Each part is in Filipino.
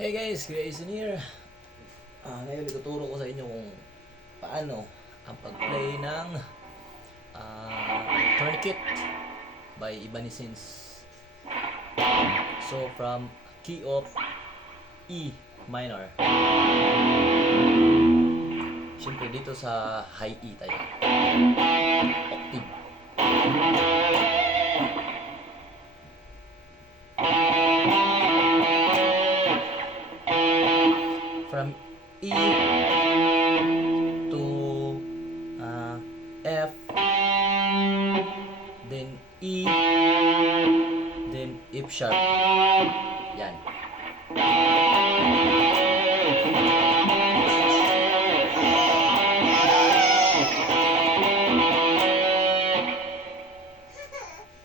Hey guys, Kuya Jason here. Ngayon ituturo ko sa inyo kung paano ang pag-play ng Tourniquet by Evanescence. So from key of E minor. Siyempre dito sa high E tayo. Octave. From E to F, then E, then F sharp. Yan.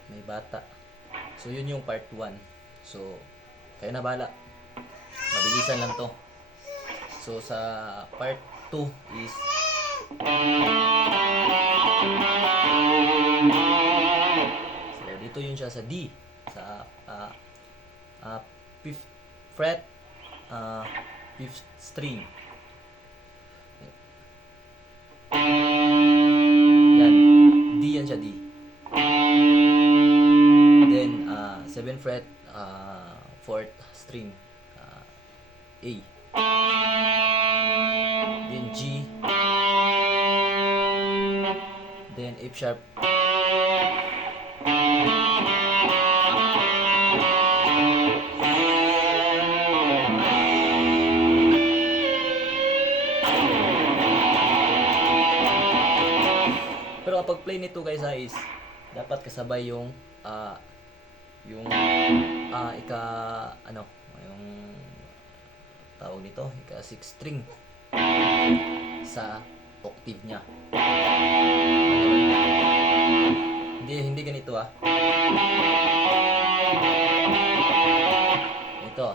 May bata. So yun yung part 1. So kayo na bala. Mabilisan lang to. So sa part 2 is so dito yun siya sa D, sa 5th fret, 5th string. Yan, D yan siya, D. Then 7th fret, 4th string, A. Then G, then F sharp, pero kapag play nito guys is dapat kasabay yung ika yung tawag nito, ika 6 string sa octave niya. Hindi ganito Ito.